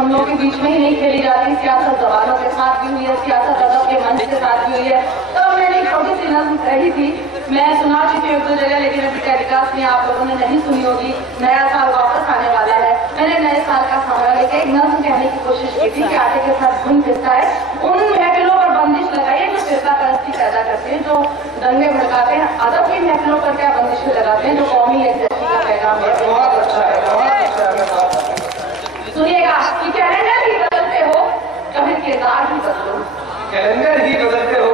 हम लोग के बीच में ही नहीं खेली जाती। सियासत जबानों के साथ भी हुई है, सियासत अदब के मंच के साथ भी हुई है। तो मैंने एक छोटी सी नज्म कही थी, मैं सुना चुकी हूँ एक दो जगह, लेकिन अभी टेलीकास्ट में आप लोगों ने नहीं सुनी होगी। नया साल वापस आने वाला है, मैंने नए साल का सामना लेकर एक नज्म कहने की कोशिश की थी कि आटे के साथ घुन फिरता है, उन महफिलों पर बंदिश लगाइए जो फिरका परस्ती पैदा करते हैं, जो दंगे भड़काते हैं। अदब की महफिलों पर क्या बंदिश लगाते हैं, जो कौमी एकजुटता का पैगाम है। बहुत अच्छा है, बहुत अच्छा है। सुनिएगा कि कैलेंडर ही बदलते हो, कभी किरदार ही बदलो। कैलेंडर ही बदलते हो,